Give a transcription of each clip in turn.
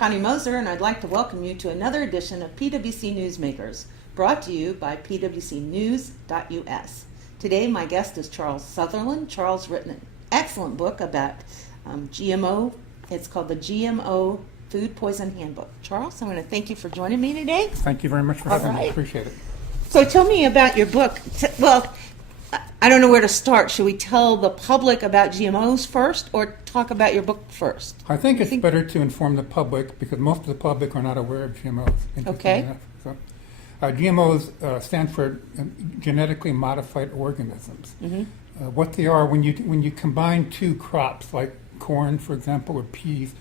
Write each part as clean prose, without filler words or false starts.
Connie Moser, and I'd like to welcome you to another edition of PWC Newsmakers, brought to you by pwcnews.us. Today, my guest is Charles Sutherland. Charles written an excellent book about GMO. It's called the GMO Food Poison Handbook. Charles, I want to thank you for joining me today. Thank you very much for having me. I appreciate it. So tell me about your book. Well, I don't know where to start. Should we tell the public about GMOs first or talk about your book first? I think it's better to inform the public because most of the public are not aware of GMOs. Okay. Enough. So, GMOs stand for genetically modified organisms. Mm-hmm. What they are, when you combine two crops, like corn, for example, or peas,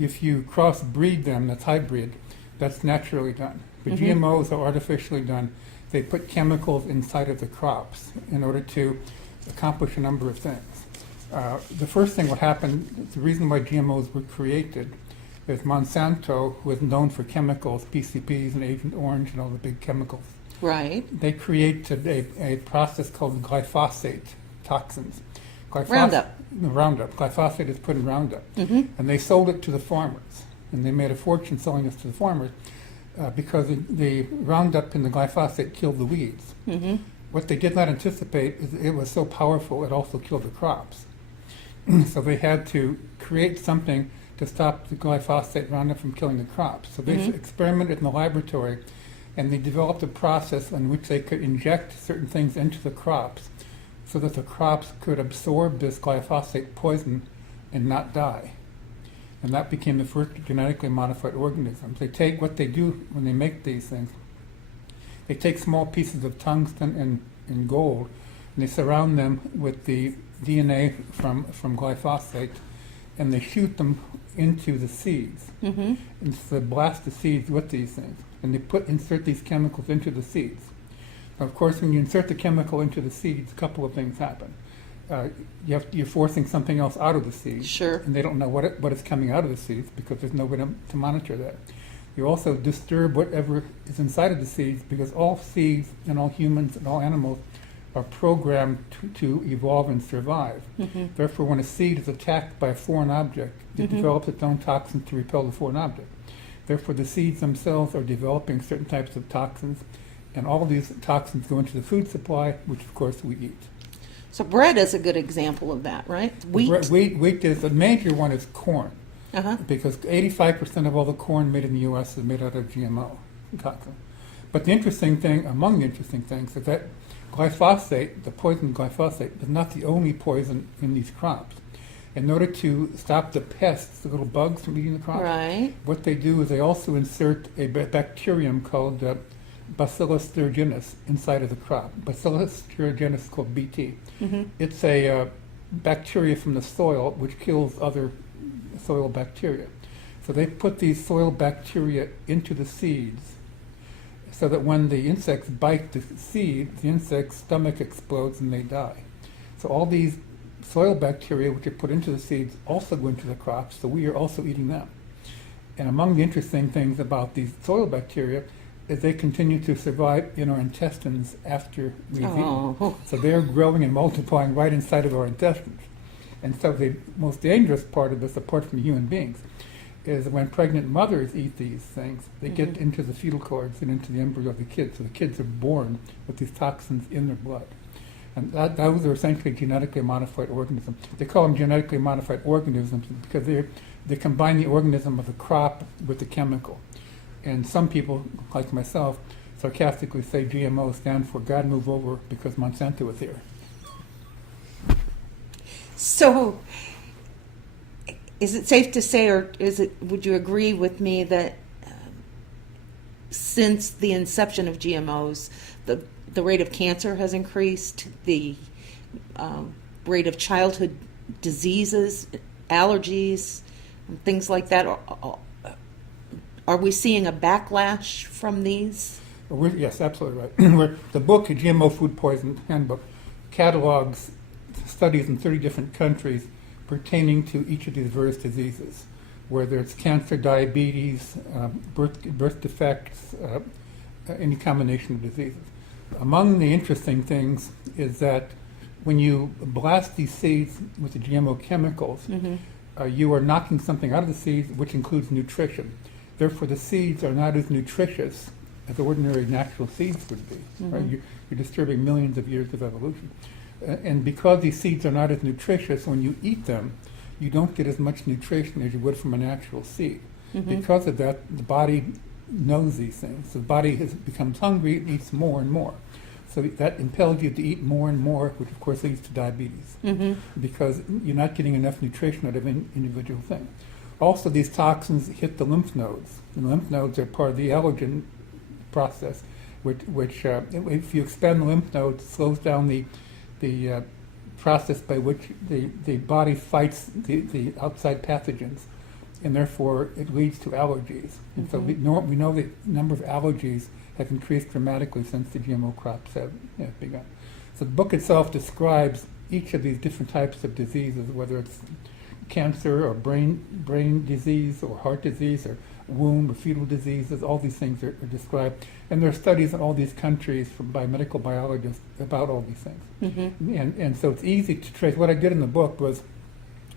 if you crossbreed them, that's hybrid, that's naturally done. But mm-hmm. GMOs are artificially done. They put chemicals inside of the crops in order to accomplish a number of things. The first thing what happened, the reason why GMOs were created is Monsanto, who is known for chemicals, PCPs and Agent Orange and all the big chemicals. Right. They created a process called glyphosate toxins. Roundup. Glyphosate is put in Roundup. Mm-hmm. And they sold it to the farmers. And they made a fortune selling this to the farmers. Because the Roundup and the glyphosate killed the weeds. Mm-hmm. What they did not anticipate is it was so powerful it also killed the crops. So they had to create something to stop the glyphosate Roundup from killing the crops. So they mm-hmm. experimented in the laboratory and they developed a process in which they could inject certain things into the crops so that the crops could absorb this glyphosate poison and not die. And that became the first genetically modified organisms. They take what they do when they make these things. They take small pieces of tungsten and gold, and they surround them with the DNA from glyphosate, and they shoot them into the seeds. Mm-hmm. And so they blast the seeds with these things, and they insert these chemicals into the seeds. Now, of course, when you insert the chemical into the seeds, a couple of things happen. You're forcing something else out of the seeds. Sure. And they don't know what is coming out of the seeds because there's no way to monitor that. You also disturb whatever is inside of the seeds because all seeds and all humans and all animals are programmed to evolve and survive. Mm-hmm. Therefore, when a seed is attacked by a foreign object, it mm-hmm. develops its own toxin to repel the foreign object. Therefore, the seeds themselves are developing certain types of toxins, and all these toxins go into the food supply, which of course we eat. So bread is a good example of that, right? Wheat. Wheat is the major one is corn, uh-huh. because 85% of all the corn made in the U.S. is made out of GMO toxin. But among the interesting things, is that glyphosate, the poison glyphosate, is not the only poison in these crops. In order to stop the pests, the little bugs from eating the crops, right. What they do is they also insert a bacterium called Bacillus thuringiensis inside of the crop. Bacillus thuringiensis is called BT. Mm-hmm. It's a bacteria from the soil which kills other soil bacteria. So they put these soil bacteria into the seeds so that when the insects bite the seed, the insect's stomach explodes and they die. So all these soil bacteria which are put into the seeds also go into the crops, so we are also eating them. And among the interesting things about these soil bacteria is they continue to survive in our intestines after we've eaten. So they're growing and multiplying right inside of our intestines. And so the most dangerous part of this, apart from human beings, is when pregnant mothers eat these things, they mm-hmm. get into the fetal cords and into the embryo of the kids. So the kids are born with these toxins in their blood. And those are essentially genetically modified organisms. They call them genetically modified organisms because they combine the organism of the crop with the chemical. And some people, like myself, sarcastically say GMO stand for God move over because Monsanto was here. So, is it safe to say, or would you agree with me that since the inception of GMOs, the rate of cancer has increased, the rate of childhood diseases, allergies, and things like that? Are we seeing a backlash from these? Yes, absolutely right. The book, GMO Food Poison Handbook, catalogs studies in 30 different countries pertaining to each of these various diseases, whether it's cancer, diabetes, birth defects, any combination of diseases. Among the interesting things is that when you blast these seeds with the GMO chemicals, mm-hmm. you are knocking something out of the seeds, which includes nutrition. Therefore, the seeds are not as nutritious as ordinary natural seeds would be. Right? You're disturbing millions of years of evolution. And because these seeds are not as nutritious, when you eat them, you don't get as much nutrition as you would from a natural seed. Because of that, the body knows these things. The body becomes hungry and eats more and more. So that impels you to eat more and more, which of course leads to diabetes, because you're not getting enough nutrition out of an individual thing. Also, these toxins hit the lymph nodes. And the lymph nodes are part of the allergen process, which if you expand the lymph nodes, it slows down the process by which the body fights the outside pathogens, and therefore it leads to allergies. And so we know the number of allergies have increased dramatically since the GMO crops have begun. So the book itself describes each of these different types of diseases, whether it's cancer or brain disease or heart disease or womb or fetal diseases. All these things are described. And there are studies in all these countries by medical biologists about all these things. And so it's easy to trace. What I did in the book was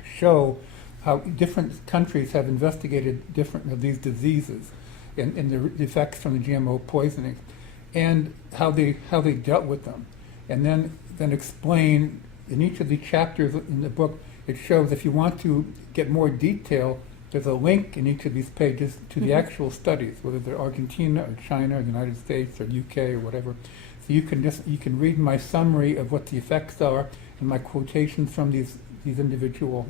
show how different countries have investigated different of these diseases and the effects from the GMO poisoning, and how they dealt with them, and then explain in each of the chapters in the book. It shows if you want to get more detail, there's a link in each of these pages to the actual studies, whether they're Argentina or China or the United States or UK or whatever. So you can read my summary of what the effects are and my quotations from these individual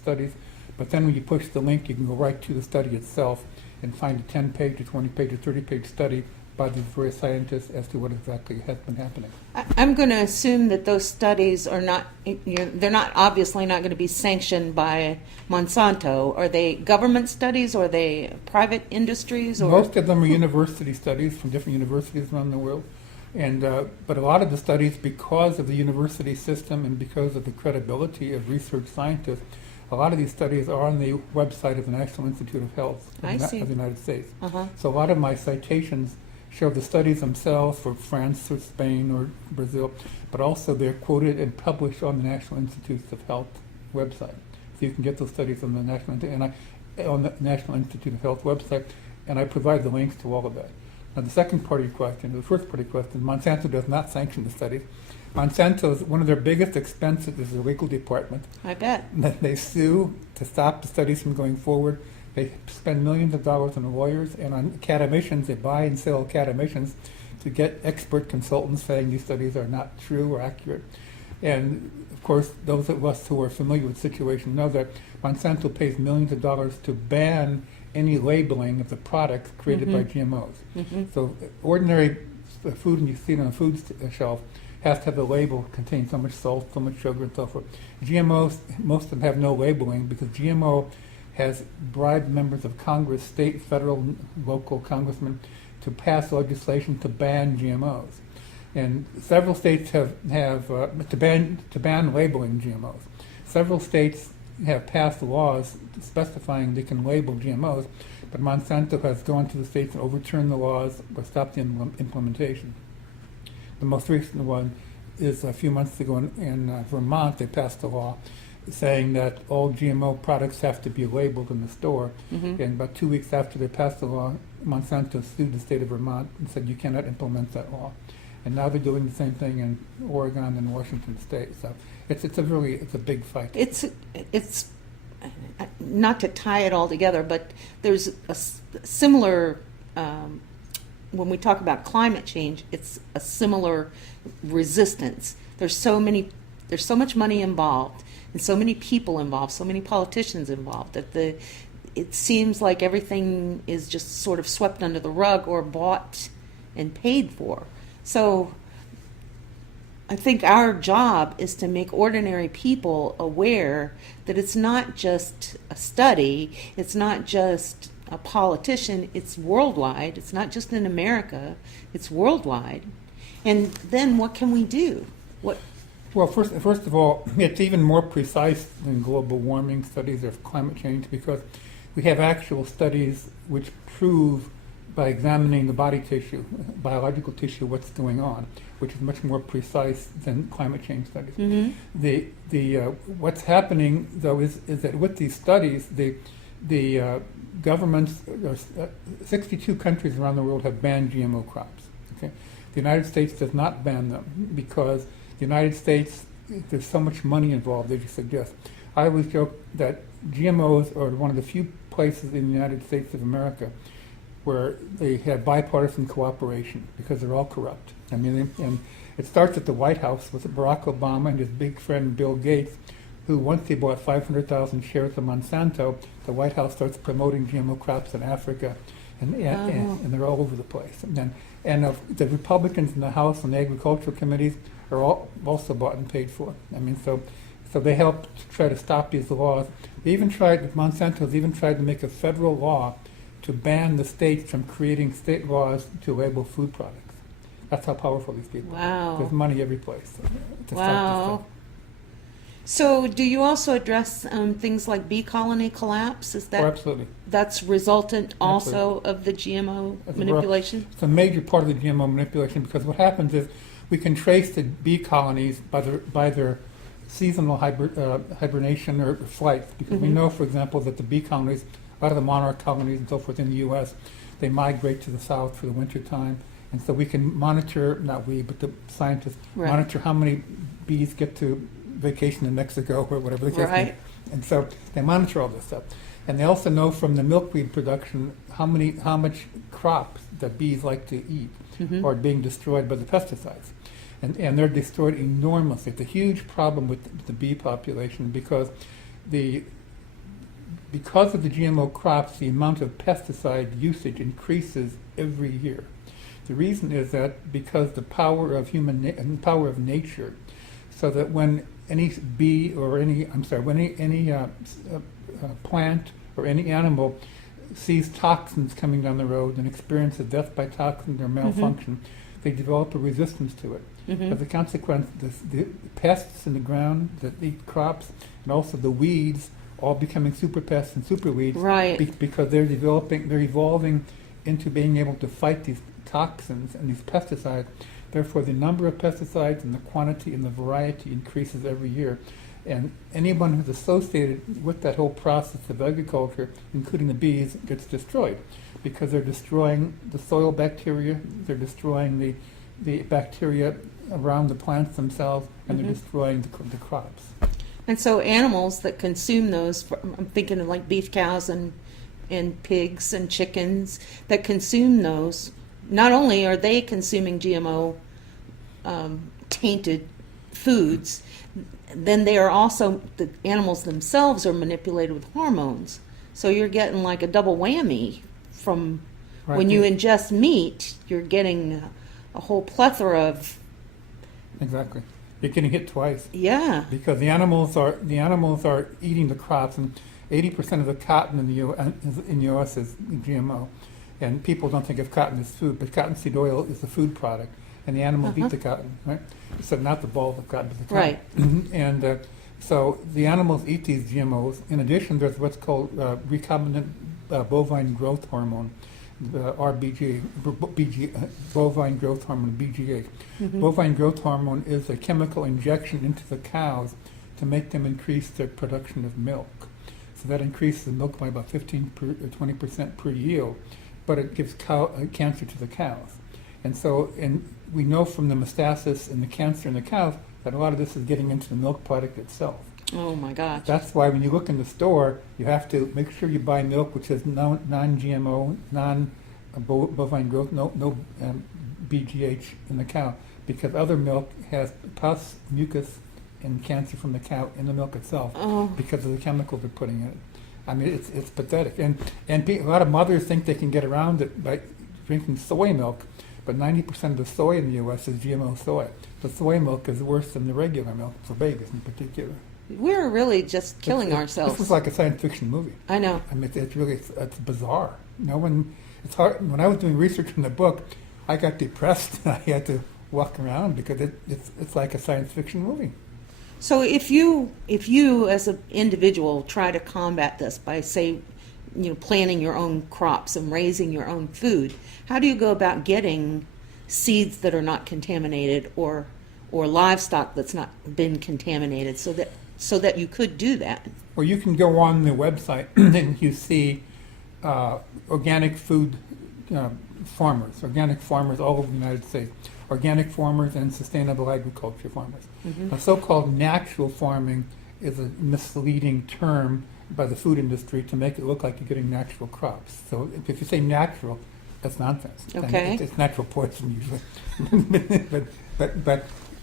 studies. But then when you push the link, you can go right to the study itself and find a 10-page or 20-page or 30-page study by these various scientists as to what exactly has been happening. I'm going to assume that those studies are not, they're not obviously not going to be sanctioned by Monsanto. Are they government studies, or are they private industries? Or? Most of them are university studies from different universities around the world. And but a lot of the studies, because of the university system and because of the credibility of research scientists, a lot of these studies are on the website of the National Institute of Health of the United States. So a lot of my citations show the studies themselves for France or Spain or Brazil, but also they're quoted and published on the National Institutes of Health website. So you can get those studies on the National Institute of Health website, and I provide the links to all of that. Now the second part of your question, the first part of your question, Monsanto does not sanction the studies. Monsanto's, one of their biggest expenses is the legal department. I bet. They sue to stop the studies from going forward. They spend millions of dollars on lawyers and on academicians. They buy and sell academicians to get expert consultants saying these studies are not true or accurate. And of course, those of us who are familiar with the situation know that Monsanto pays millions of dollars to ban any labeling of the products created by GMOs. So ordinary food you see on a food shelf has to have a label contain so much salt, so much sugar, and so forth. GMOs, most of them have no labeling because GMO has bribed members of Congress, state, federal, local congressmen, to pass legislation to ban GMOs. And several states have to ban labeling GMOs. Several states have passed laws specifying they can label GMOs, but Monsanto has gone to the states and overturned the laws or stopped the implementation. The most recent one is a few months ago in Vermont. They passed a law saying that all GMO products have to be labeled in the store. And about 2 weeks after they passed the law, Monsanto sued the state of Vermont and said you cannot implement that law. And now they're doing the same thing in Oregon and Washington State. So it's a big fight. It's not to tie it all together, but there's a similar. When we talk about climate change, it's a similar resistance. There's so much money involved, and so many people involved, so many politicians involved that it seems like everything is just sort of swept under the rug or bought and paid for. So I think our job is to make ordinary people aware that it's not just a study, it's not just a politician, it's worldwide. It's not just in America, it's worldwide. And then what can we do? Well, first of all, it's even more precise than global warming studies of climate change because we have actual studies which prove by examining the body tissue, biological tissue, what's going on, which is much more precise than climate change studies. What's happening though is that with these studies, the governments, 62 countries around the world have banned GMO crops. Okay, the United States does not ban them because the United States, there's so much money involved, as you suggest. I always joke that GMOs are one of the few places in the United States of America where they have bipartisan cooperation because they're all corrupt. I mean, and it starts at the White House with Barack Obama and his big friend Bill Gates, who once he bought 500,000 shares of Monsanto, the White House starts promoting GMO crops in Africa, and they're all over the place. And the Republicans in the House and the agricultural committees are all also bought and paid for. I mean, so they helped to try to stop these laws. Monsanto's even tried to make a federal law to ban the states from creating state laws to label food products. That's how powerful these people are. There's money every place to stop this stuff. So do you also address things like bee colony collapse? Is that absolutely. That's resultant also of the GMO manipulation? It's a major part of the GMO manipulation because what happens is we can trace the bee colonies by their seasonal hibernation or flights, because we know, for example, that the bee colonies, a lot of the monarch colonies and so forth in the U.S., they migrate to the south for the winter time, and so we can monitor, not we, but the scientists monitor how many bees get to vacation in Mexico or whatever the case may be. And so they monitor all this stuff. And they also know from the milkweed production how much crops that bees like to eat are being destroyed by the pesticides. And they're destroyed enormously. It's a huge problem with the bee population because of the GMO crops, the amount of pesticide usage increases every year. The reason is that because the power of power of nature, so that when any bee or any plant or any animal sees toxins coming down the road and experiences death by toxins or malfunction, they develop a resistance to it. As a consequence, the pests in the ground that eat crops and also the weeds all becoming super pests and super weeds because they're evolving into being able to fight these toxins and these pesticides. Therefore, the number of pesticides and the quantity and the variety increases every year. And anyone who's associated with that whole process of agriculture, including the bees, gets destroyed because they're destroying the soil bacteria, they're destroying the bacteria around the plants themselves, and they're destroying the crops. And so animals that consume those, I'm thinking of like beef cows and pigs and chickens that consume those, not only are they consuming GMO tainted foods, then they are also, the animals themselves are manipulated with hormones. So you're getting like a double whammy from when you ingest meat, you're getting a whole plethora of... Exactly. You're getting hit twice. Yeah. Because the animals are eating the crops, and 80% of the cotton in the U.S. is GMO. And people don't think of cotton as food, but cottonseed oil is a food product, and the animals eat the cotton, right? So not the balls of cotton, but the cotton. Right. And so the animals eat these GMOs. In addition, there's what's called recombinant bovine growth hormone, RBG, bovine growth hormone, BGH. Bovine growth hormone is a chemical injection into the cows to make them increase their production of milk. So that increases the milk by about 20% per yield, but it gives cancer to the cows. And so we know from the metastasis and the cancer in the cows that a lot of this is getting into the milk product itself. Oh my gosh. That's why when you look in the store, you have to make sure you buy milk which is non-GMO, non-bovine growth, no BGH in the cow, because other milk has pus, mucus, and cancer from the cow in the milk itself because of the chemicals they're putting in it. I mean, it's pathetic. And a lot of mothers think they can get around it by drinking soy milk, but 90% of the soy in the U.S. is GMO soy. The soy milk is worse than the regular milk, for babies in particular. We're really just killing ourselves. This is like a science fiction movie. I know. I mean, it's bizarre. It's hard. When I was doing research in the book, I got depressed and I had to walk around because it's like a science fiction movie. So if you as an individual try to combat this by, say, planting your own crops and raising your own food, how do you go about getting seeds that are not contaminated or livestock that's not been contaminated so that you could do that? Well, you can go on the website and you see organic food organic farmers all over the United States, organic farmers and sustainable agriculture farmers. Mm-hmm. So-called natural farming is a misleading term by the food industry to make it look like you're getting natural crops. So if you say natural, that's nonsense. Okay. It's natural poison usually.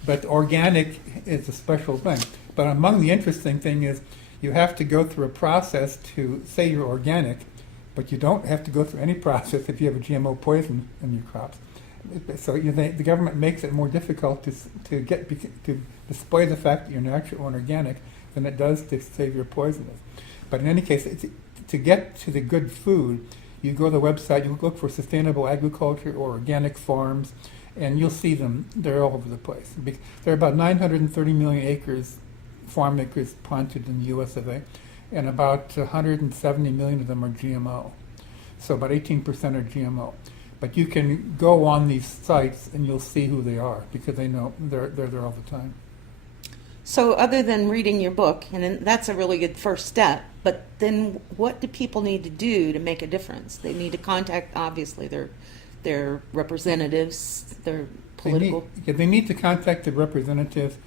but organic is a special thing. But among the interesting thing is you have to go through a process to say you're organic, but you don't have to go through any process if you have a GMO poison in your crops. So the government makes it more difficult to display the fact that you're natural and organic than it does to say you're poisonous. But in any case, to get to the good food, you go to the website, you look for sustainable agriculture or organic farms, and you'll see them. They're all over the place. There are about 930 million farm acres planted in the U.S. of A., and about 170 million of them are GMO. So about 18% are GMO. But you can go on these sites and you'll see who they are because they know they're there all the time. So other than reading your book, and that's a really good first step, but then what do people need to do to make a difference? They need to contact, obviously, their representatives, their political... They need to contact the representatives,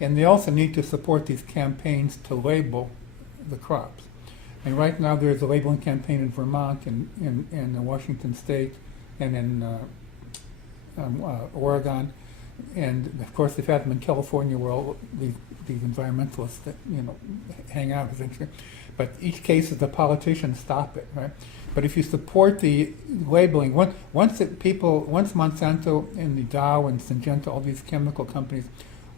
and they also need to support these campaigns to label the crops. And right now there's a labeling campaign in Vermont, in Washington State, and in Oregon, and of course they've had them in California where all these environmentalists that hang out essentially. But each case is the politicians stop it, right? But if you support the labeling, once Monsanto and the Dow and Syngenta, all these chemical companies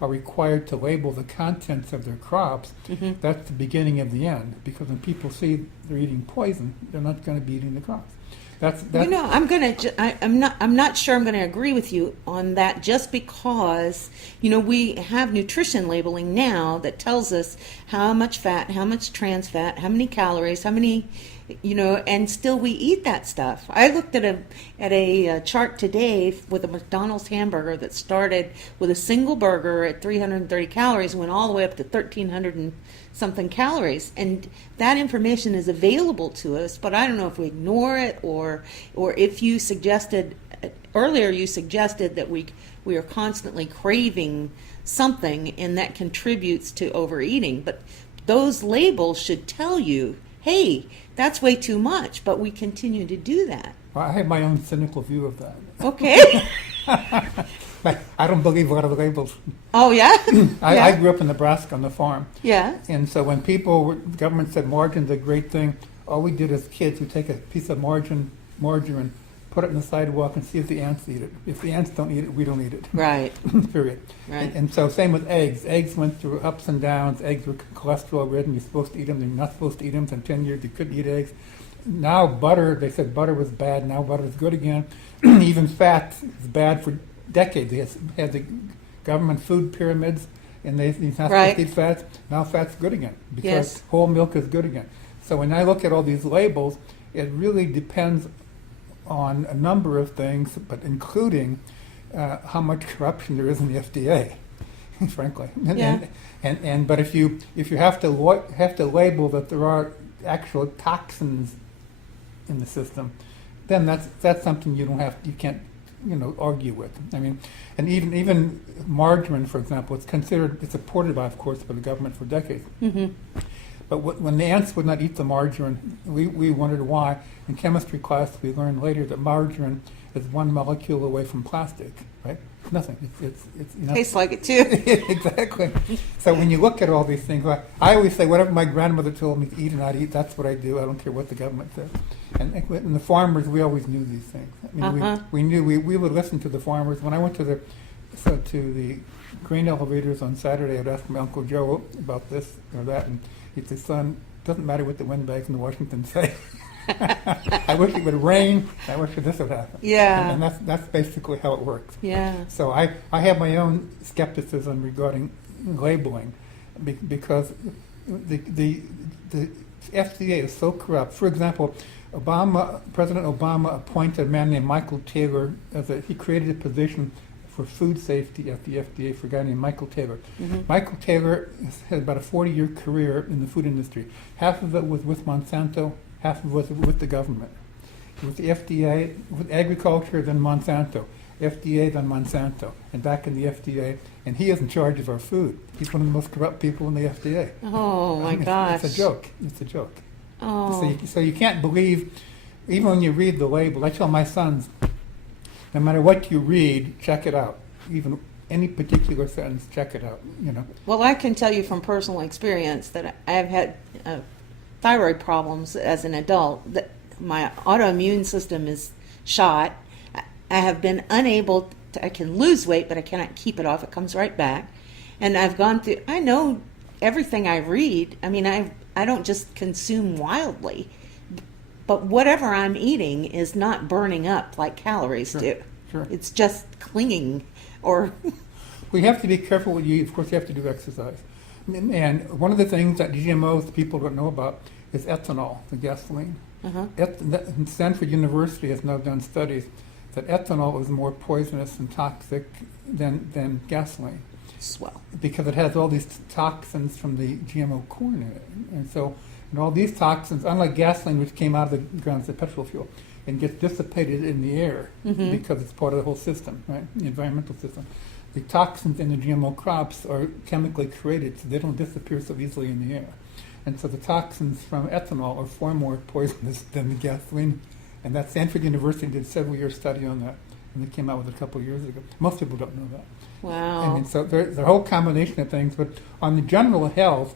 are required to label the contents of their crops, Mm-hmm. that's the beginning of the end. Because when people see they're eating poison, they're not going to be eating the crops. I'm not sure I'm going to agree with you on that, just because we have nutrition labeling now that tells us how much fat, how much trans fat, how many calories, how many, and still we eat that stuff. I looked at a chart today with a McDonald's hamburger that started with a single burger at 330 calories and went all the way up to 1,300 and something calories, and that information is available to us, but I don't know if we ignore it or if you suggested that we are constantly craving something and that contributes to overeating. But those labels should tell you, hey, that's way too much, but we continue to do that. Well, I have my own cynical view of that. Okay. I don't believe a lot of the labels. Oh, yeah? I grew up in Nebraska on the farm. Yeah. And so when the government said margarine's a great thing, all we did as kids, we take a piece of margarine, put it in the sidewalk and see if the ants eat it. If the ants don't eat it, we don't eat it. Right. Period. Right. And so same with eggs. Eggs went through ups and downs. Eggs were cholesterol-ridden. You're supposed to eat them. You're not supposed to eat them. For 10 years, you couldn't eat eggs. Now butter, they said butter was bad. Now butter is good again. Even fat is bad for decades. They had the government food pyramids, and you're not supposed to eat fats. Now fat's good again because whole milk is good again. So when I look at all these labels, it really depends on a number of things, but including how much corruption there is in the FDA, frankly. But if you have to label that there are actual toxins in the system, then that's something you can't argue with. I mean, and even margarine, for example, it's supported by, of course, by the government for decades. Mm-hmm. But when the ants would not eat the margarine, we wondered why. In chemistry class, we learned later that margarine is one molecule away from plastic, right? Nothing. It's tastes like it too. Exactly. So when you look at all these things, I always say whatever my grandmother told me to eat and not eat, that's what I do. I don't care what the government says. And the farmers, we always knew these things. I mean, we knew we would listen to the farmers. When I went to the grain elevators on Saturday, I'd ask my Uncle Joe about this or that, and he'd say, "Son, doesn't matter what the windbags in Washington say. I wish it would rain. I wish this would happen." Yeah. And that's basically how it works. Yeah. So I have my own skepticism regarding labeling, because the FDA is so corrupt. For example, President Obama appointed a man named Michael Taylor he created a position for food safety at the FDA for a guy named Michael Taylor. Michael Taylor has had about a 40-year career in the food industry. Half of it was with Monsanto, half of it was with the government. With the FDA, with agriculture, then Monsanto. FDA, then Monsanto, and back in the FDA, and he is in charge of our food. He's one of the most corrupt people in the FDA. Oh, my gosh. It's a joke. It's a joke. Oh. So you can't believe, even when you read the label. I tell my sons, no matter what you read, check it out. Even any particular sentence, check it out. Well, I can tell you from personal experience that I have had thyroid problems as an adult. That my autoimmune system is shot. I have been unable to, I can lose weight, but I cannot keep it off. It comes right back. And I've gone through, I know everything I read. I mean, I don't just consume wildly, but whatever I'm eating is not burning up like calories do. Sure. It's just clinging or... We have to be careful what you eat. Of course, you have to do exercise. And one of the things that GMOs people don't know about is ethanol, the gasoline. Stanford University has now done studies that ethanol is more poisonous and toxic than gasoline. Swell. Because it has all these toxins from the GMO corn in it. And all these toxins, unlike gasoline, which came out of the ground as a petrol fuel, and gets dissipated in the air because it's part of the whole system, right? The environmental system. The toxins in the GMO crops are chemically created, so they don't disappear so easily in the air. And so the toxins from ethanol are far more poisonous than the gasoline. And that Stanford University did a several-year study on that, and they came out with it a couple of years ago. Most people don't know that. Wow. I mean, so there's a whole combination of things. But on the general health,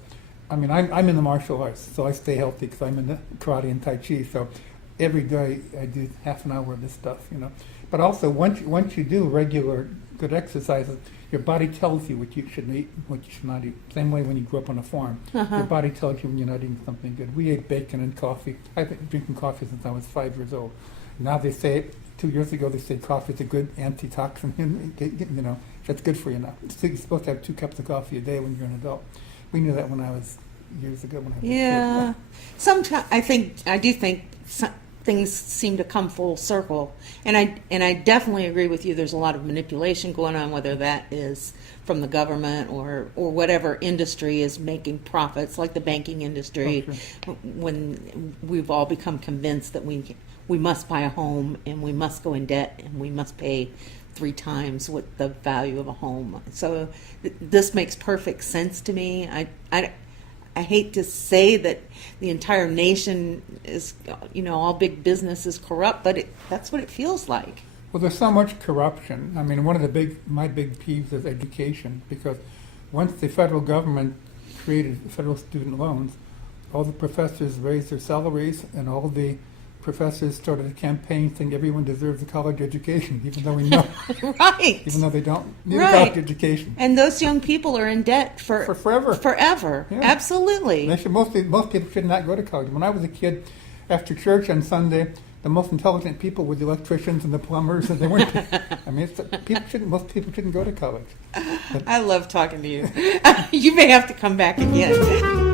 I mean, I'm in the martial arts, so I stay healthy because I'm in the karate and tai chi. So every day I do half an hour of this stuff, But also, once you do regular good exercises, your body tells you what you should eat, what you should not eat. Same way when you grew up on a farm. Your body tells you when you're not eating something good. We ate bacon and coffee. I've been drinking coffee since I was 5 years old. Now they say, 2 years ago, they said coffee is a good antitoxin. That's good for you now. So you're supposed to have 2 cups of coffee a day when you're an adult. We knew that when I was years ago when I was a kid. Yeah. Sometimes I do think things seem to come full circle, and I definitely agree with you. There's a lot of manipulation going on, whether that is from the government or whatever industry is making profits, like the banking industry. Oh, sure. When we've all become convinced that we must buy a home and we must go in debt and we must pay 3 times what the value of a home. So this makes perfect sense to me. I hate to say that the entire nation is, all big business is corrupt, but that's what it feels like. Well, there's so much corruption. I mean, one of my big peeves is education, because once the federal government created federal student loans, all the professors raised their salaries, and all the professors started a campaign saying everyone deserves a college education, even though we know, right? Even though they don't need a college education. And those young people are in debt for forever. Forever, yeah. Absolutely. Most people should not go to college. When I was a kid, after church on Sunday, the most intelligent people were the electricians and the plumbers, and they weren't. I mean, most people shouldn't go to college. But, I love talking to you. You may have to come back again.